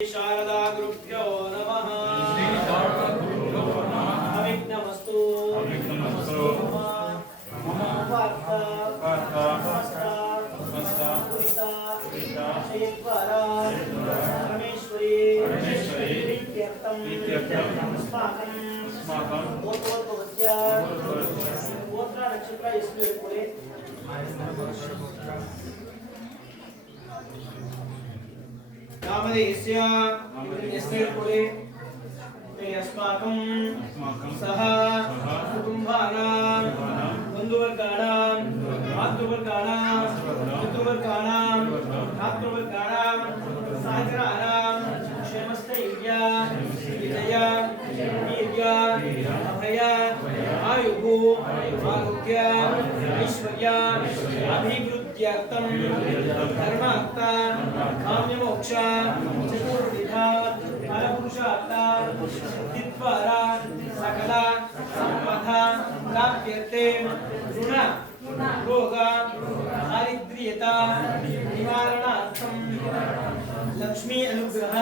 शारदा गुरुभ्यो नमः। अविघ्नमस्तु मम श्रीद्वारा परमेश्वरी गोत्र नक्षत्र इसलिए पूरे नामधेयस्य पुरे अस्माकं सह कुटुम्बानां बन्धुवर्गाणां मातृवर्गाणां पितृवर्गाणां भ्रातृवर्गाणां सहचराणां क्षेमस्थैर्य विजय वीर्य अभय आयुः आरोग्य ऐश्वर्य अभिवृद्ध्यर्थं धर्मार्थ काम्यमोक्ष चतुर्विधा फलपुरुषार्थ सिद्धिद्वारा सकल संपदा प्राप्यते। ऋण रोग दारिद्र्यता निवारणार्थं लक्ष्मी अनुग्रह